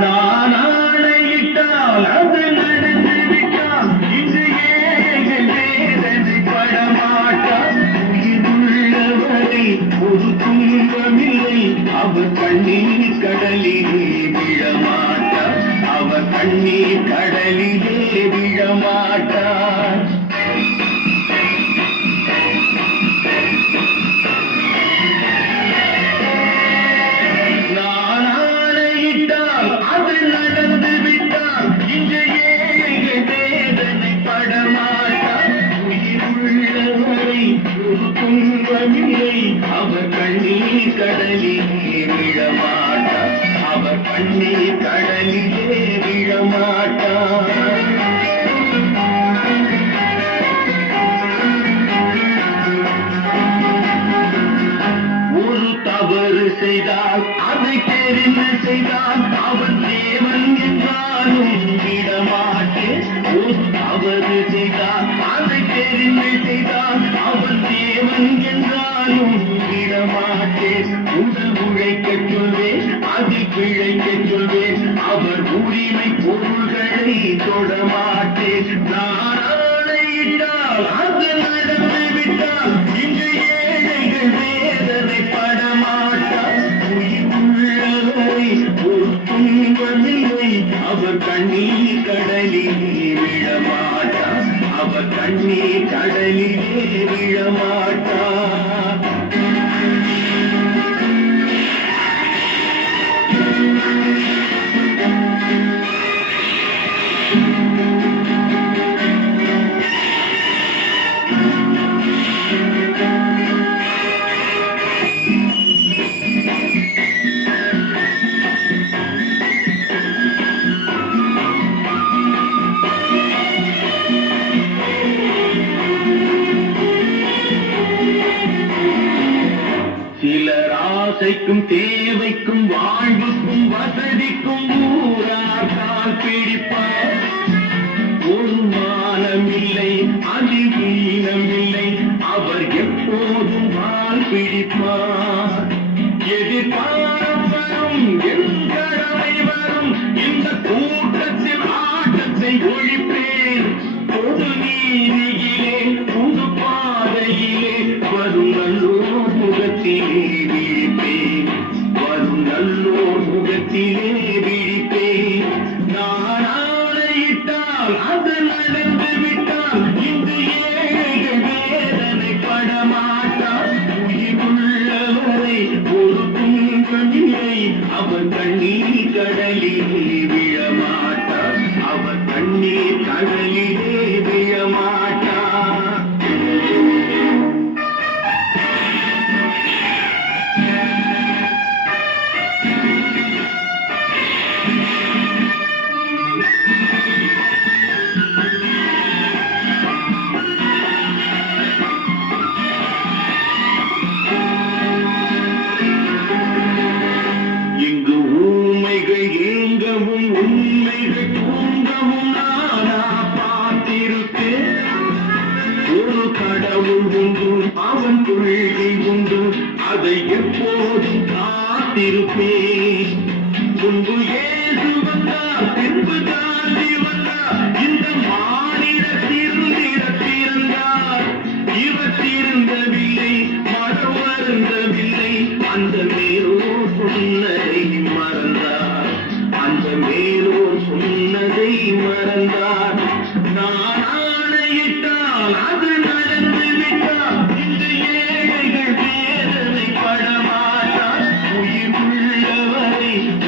நான் அது நடந்து விட்டால் இன்று ஏழைகள் வேதனை படமாட்டார் உயிருள்ளவரை ஒரு துன்பமில்லை அவர் கண்ணீர் கடலிலே விழமாட்டார். அவர் கண்ணீர் கடலிலே விழமாட்டார். கடலிலே விழமாட்டா. அவர் கண்ணீர் கடலிலே விழமாட்டா. ஒரு தவறு செய்தால் அதை தெரிந்து செய்தால் அவன் தேவன் என்றாலும் விடமாட்டேன். ஒரு தவறு செய்தால் அதை தெரிந்து செய்தால் அவன் தேவன் என்றாலும் விடமாட்டேன் உடல் உழைக்கச் சொல்வேன் அதில் பிழைக்கச் சொல்வேன். அவர் உரிமை பொருள்களை தொடமாட்டேன் நான் ஆணையிட்டால் அது நடந்து விட்டால் இன்று ஏழைகள் வேதனை படமாட்டார் உயிர் உள்ளவரை ஒரு துன்பமில்லை அவர் கண்ணீர் கடலில் விழமாட்டார் அவர் கண்ணீர் கடலிலே விழமாட்டார் ஆசைக்கும் தேவைக்கும் வாழ்வுக்கும் வசதிக்கும் அது நடந்து விட்டால் இன்று வேதனை ஒரு துன்பமில்லை அவர் கண்ணீர் கடலில் அவன் கொள்கை உண்டு அதை எப்போதும் காத்திருப்பேன். முன்பு ஏசு வந்தார் பின்பு காந்தி வந்தார் இந்த மாநில பிறந்தார் இவர் திருந்தவில்லை மனம் வருந்தவில்லை அந்த மேலோ சொன்ன ஏழைகள்